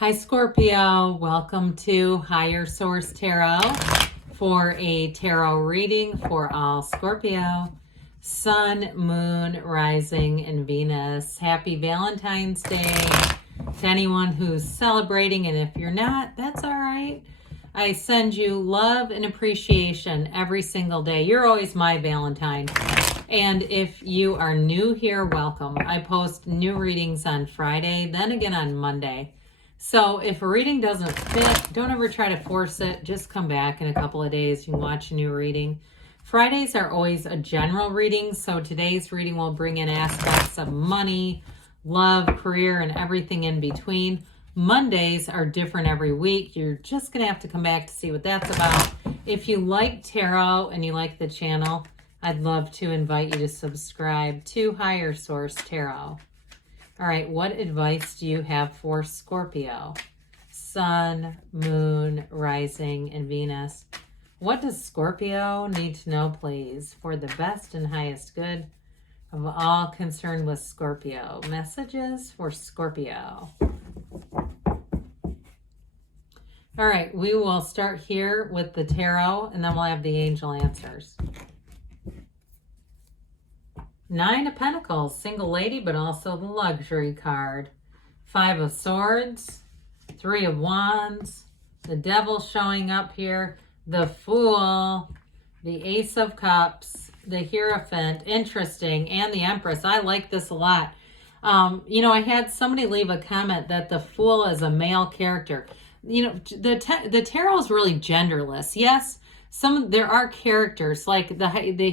Hi Scorpio, welcome to Higher Source Tarot for a tarot reading for all Scorpio, Sun, Moon, Rising, and Venus. Happy Valentine's Day to anyone who's celebrating, and if you're not, that's all right. I send you love and appreciation every single day. You're always my Valentine. And if you are new here, welcome. I post new readings on Friday, then again on Monday. So if a reading doesn't fit, don't ever try to force it. Just come back in a couple of days. You can watch a new reading. Fridays are always a general reading, so today's reading will bring in aspects of money, love, career, and everything in between. Mondays are different every week. You're just going to have to come back to see what that's about. If you like tarot and you like the channel, I'd love to invite you to subscribe to Higher Source Tarot. All right, what advice do you have for Scorpio? Sun, Moon, Rising, and Venus. What does Scorpio need to know, please, for the best and highest good of all concerned with Scorpio? Messages for Scorpio. All right, we will start here with the tarot, and then we'll have the angel answers. Nine of Pentacles, single lady, but also the luxury card. Five of Swords, Three of Wands, the Devil showing up here, the Fool, the Ace of Cups, the Hierophant, interesting, and the Empress. I like this a lot. I had somebody leave a comment that the Fool is a male character. The tarot is really genderless. Yes, there are characters, like the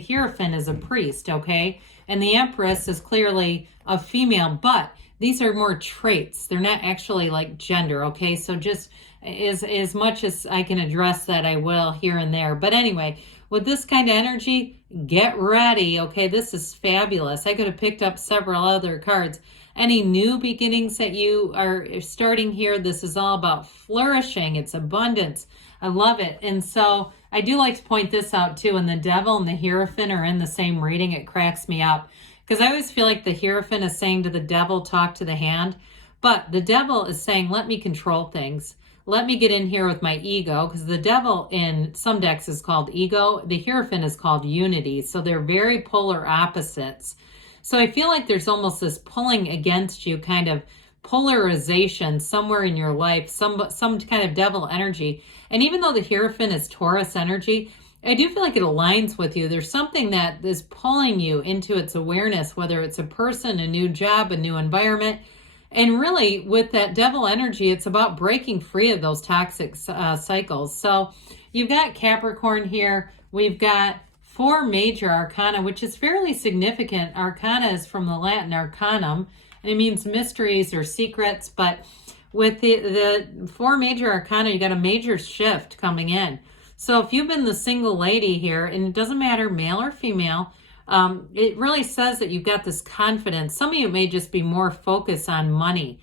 Hierophant is a priest, okay? And the Empress is clearly a female, but these are more traits. They're not actually like gender, okay? So just as much as I can address that, I will here and there. But anyway, with this kind of energy, get ready, okay? This is fabulous. I could have picked up several other cards. Any new beginnings that you are starting here, this is all about flourishing. It's abundance. I love it. And so I do like to point this out too. And the Devil and the Hierophant are in the same reading. It cracks me up because I always feel like the Hierophant is saying to the Devil, talk to the hand. But the Devil is saying, let me control things. Let me get in here with my ego, because the Devil in some decks is called ego. The Hierophant is called unity. So they're very polar opposites. So I feel like there's almost this pulling against you kind of polarization somewhere in your life, some kind of devil energy. And even though the Hierophant is Taurus energy, I do feel like it aligns with you. There's something that is pulling you into its awareness, whether it's a person, a new job, a new environment. And really, with that devil energy, it's about breaking free of those toxic cycles. So you've got Capricorn here. We've got 4 major arcana, which is fairly significant. Arcana is from the Latin arcanum, and it means mysteries or secrets. But with the 4 major arcana, you got a major shift coming in. So if you've been the single lady here, and it doesn't matter male or female, it really says that you've got this confidence. Some of you may just be more focused on money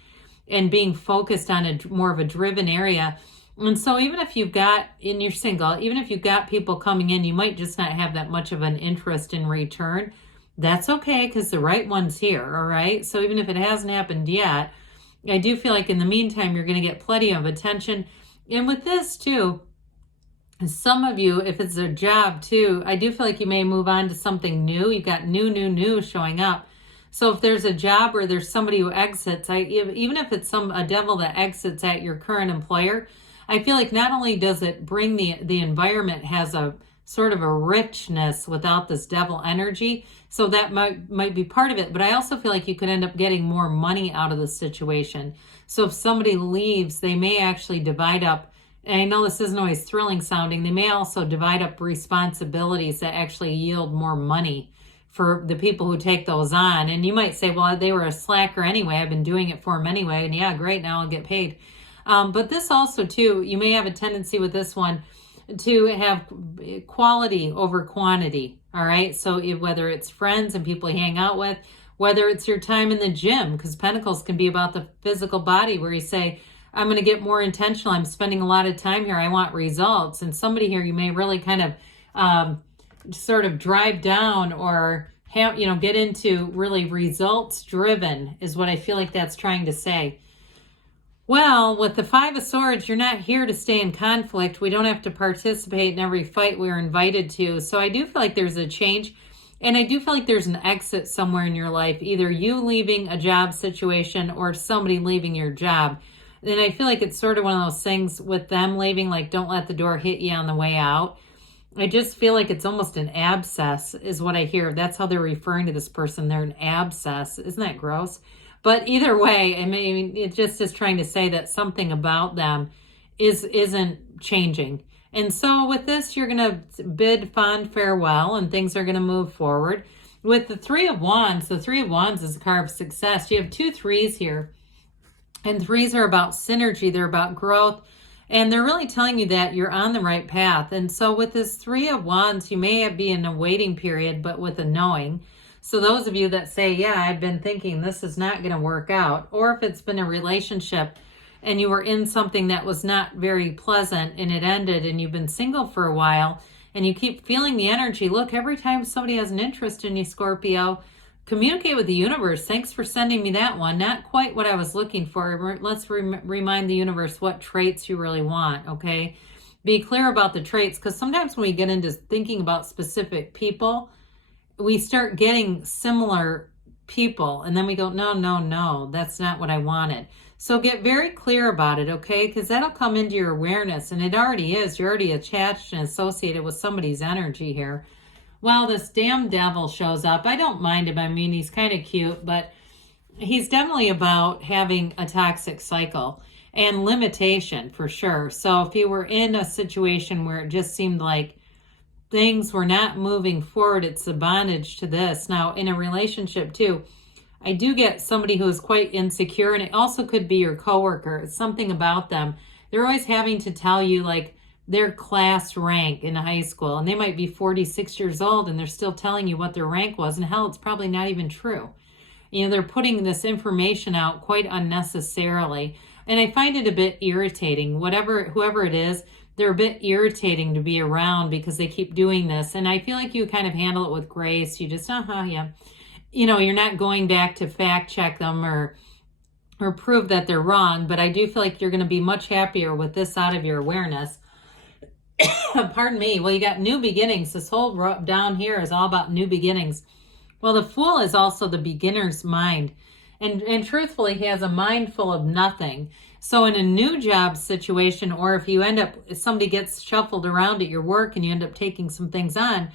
and being focused on more of a driven area. And so even if you're single, even if you've got people coming in, you might just not have that much of an interest in return. That's okay, because the right one's here, all right? So even if it hasn't happened yet, I do feel like in the meantime, you're going to get plenty of attention. And with this too, some of you, if it's a job too, I do feel like you may move on to something new. You've got new showing up. So if there's a job or there's somebody who exits, even if it's a devil that exits at your current employer, I feel like not only does it bring the environment has a sort of a richness without this devil energy, so that might be part of it, but I also feel like you could end up getting more money out of the situation. So if somebody leaves, they may actually divide up, and I know this isn't always thrilling sounding, they may also divide up responsibilities that actually yield more money for the people who take those on. And you might say, well, they were a slacker anyway, I've been doing it for them anyway, and yeah, great, now I'll get paid. But this also too, you may have a tendency with this one to have quality over quantity. All right. So whether it's friends and people you hang out with, whether it's your time in the gym, because Pentacles can be about the physical body, where you say, I'm going to get more intentional. I'm spending a lot of time here. I want results. And somebody here, you may really kind of sort of drive down or get into really results driven is what I feel like that's trying to say. Well, with the Five of Swords, you're not here to stay in conflict. We don't have to participate in every fight we're invited to. So I do feel like there's a change. And I do feel like there's an exit somewhere in your life, either you leaving a job situation or somebody leaving your job. And I feel like it's sort of one of those things with them leaving, like don't let the door hit you on the way out. I just feel like it's almost an abscess is what I hear. That's how they're referring to this person. They're an abscess. Isn't that gross? But either way, I mean, it just is trying to say that something about them isn't changing. And so with this, you're going to bid fond farewell and things are going to move forward. With the Three of Wands, the Three of Wands is a card of success. You have 2 threes here. And threes are about synergy. They're about growth. And they're really telling you that you're on the right path. And so with this Three of Wands, you may be in a waiting period, but with a knowing. So those of you that say, yeah, I've been thinking this is not going to work out, or if it's been a relationship and you were in something that was not very pleasant and it ended and you've been single for a while and you keep feeling the energy. Look, every time somebody has an interest in you, Scorpio, communicate with the universe. Thanks for sending me that one. Not quite what I was looking for. Let's remind the universe what traits you really want, okay? Be clear about the traits, because sometimes when we get into thinking about specific people, we start getting similar people and then we go, no, that's not what I wanted. So get very clear about it, okay? Because that'll come into your awareness, and it already is. You're already attached and associated with somebody's energy here. Well, this damn devil shows up. I don't mind him. I mean, he's kind of cute, but he's definitely about having a toxic cycle and limitation for sure. So if you were in a situation where it just seemed like things were not moving forward, it's a bondage to this. Now, in a relationship too, I do get somebody who is quite insecure, and it also could be your coworker. It's something about them. They're always having to tell you like their class rank in high school, and they might be 46 years old and they're still telling you what their rank was, and hell, it's probably not even true. You know, they're putting this information out quite unnecessarily, and I find it a bit irritating. Whoever it is, they're a bit irritating to be around because they keep doing this. And I feel like you kind of handle it with grace. You just, yeah. You know, you're not going back to fact check them or prove that they're wrong. But I do feel like you're going to be much happier with this out of your awareness. Pardon me. Well, you got new beginnings. This whole down here is all about new beginnings. Well, the Fool is also the beginner's mind. And truthfully, he has a mind full of nothing. So in a new job situation, or if somebody gets shuffled around at your work and you end up taking some things on,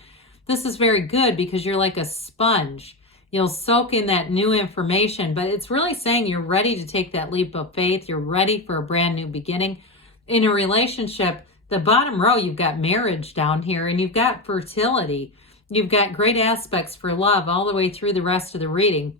this is very good because you're like a sponge. You'll soak in that new information, but it's really saying you're ready to take that leap of faith. You're ready for a brand new beginning. In a relationship, the bottom row, you've got marriage down here, and you've got fertility. You've got great aspects for love all the way through the rest of the reading.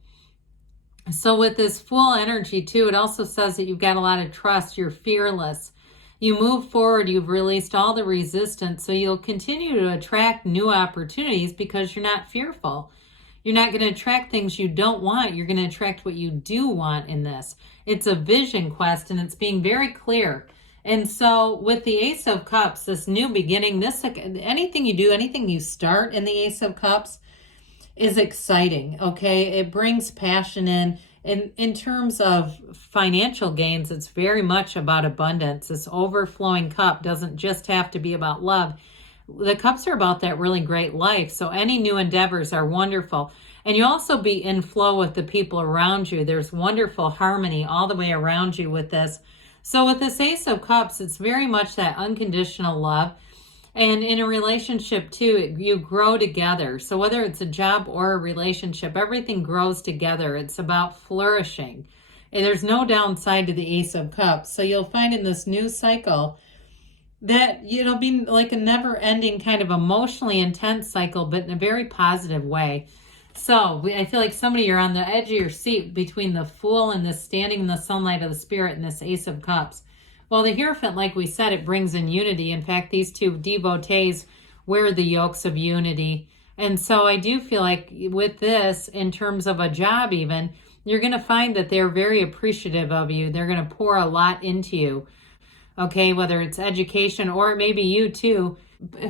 So with this Fool energy too, it also says that you've got a lot of trust. You're fearless. You move forward. You've released all the resistance. So you'll continue to attract new opportunities because you're not fearful. You're not going to attract things you don't want. You're going to attract what you do want in this. It's a vision quest, and it's being very clear. And so with the Ace of Cups, this new beginning, anything you do, anything you start in the Ace of Cups is exciting, okay? It brings passion in. In terms of financial gains, it's very much about abundance. This overflowing cup doesn't just have to be about love. The cups are about that really great life. So any new endeavors are wonderful. And you also be in flow with the people around you. There's wonderful harmony all the way around you with this. So with this Ace of Cups, it's very much that unconditional love. And in a relationship too, you grow together. So whether it's a job or a relationship, everything grows together. It's about flourishing. And there's no downside to the Ace of Cups. So you'll find in this new cycle that it'll be like a never-ending kind of emotionally intense cycle, but in a very positive way. So I feel like you're on the edge of your seat between the Fool and this standing in the sunlight of the Spirit and this Ace of Cups. Well, the Hierophant, like we said, it brings in unity. In fact, these two devotees wear the yokes of unity. And so I do feel like with this, in terms of a job even, you're going to find that they're very appreciative of you. They're going to pour a lot into you. Okay, whether it's education or maybe you too,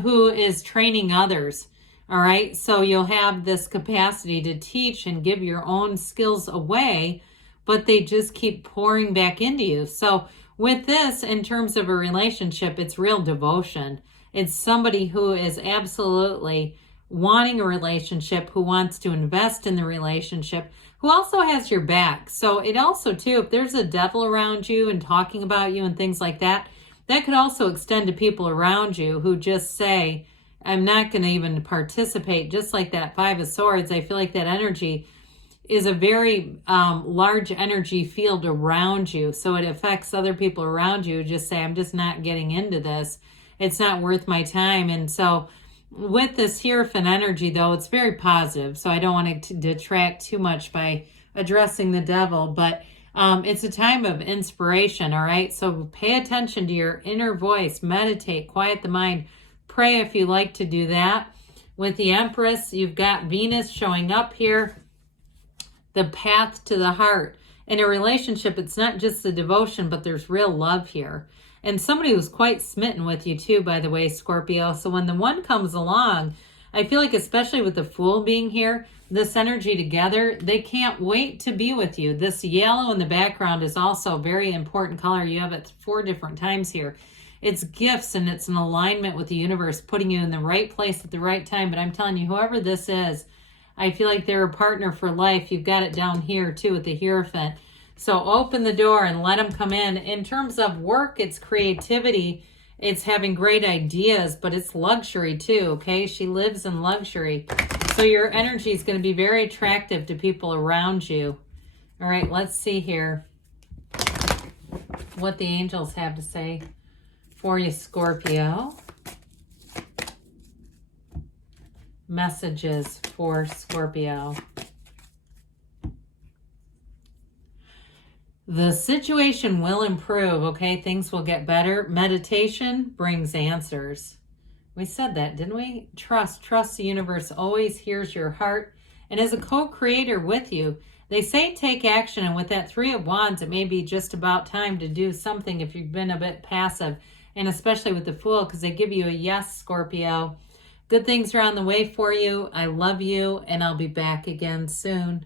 who is training others. All right, so you'll have this capacity to teach and give your own skills away, but they just keep pouring back into you. So with this, in terms of a relationship, it's real devotion. It's somebody who is absolutely wanting a relationship, who wants to invest in the relationship, who also has your back. So it also, too, if there's a devil around you and talking about you and things like that, that could also extend to people around you who just say, I'm not going to even participate. Just like that Five of Swords, I feel like that energy is a very large energy field around you. So it affects other people around you. Just say, I'm just not getting into this. It's not worth my time. And so with this Hierophant energy, though, it's very positive. So I don't want to detract too much by addressing the devil. But it's a time of inspiration, all right? So pay attention to your inner voice. Meditate, quiet the mind. Pray if you like to do that. With the Empress, you've got Venus showing up here. The path to the heart. In a relationship, it's not just the devotion, but there's real love here. And somebody who's quite smitten with you too, by the way, Scorpio. So when the one comes along, I feel like especially with the Fool being here, this energy together, they can't wait to be with you. This yellow in the background is also a very important color. You have it 4 different times here. It's gifts and it's an alignment with the universe, putting you in the right place at the right time. But I'm telling you, whoever this is, I feel like they're a partner for life. You've got it down here too with the Hierophant. So open the door and let them come in. In terms of work, it's creativity. It's having great ideas, but it's luxury too, okay? She lives in luxury. So your energy is going to be very attractive to people around you. All right, let's see here what the angels have to say for you, Scorpio. Messages for Scorpio. The situation will improve, okay? Things will get better. Meditation brings answers. We said that, didn't we? Trust the universe always hears your heart and is a co-creator with you. They say take action, and with that 3 of Wands, it may be just about time to do something if you've been a bit passive, and especially with the Fool, because they give you a yes, Scorpio. Good things are on the way for you. I love you, and I'll be back again soon.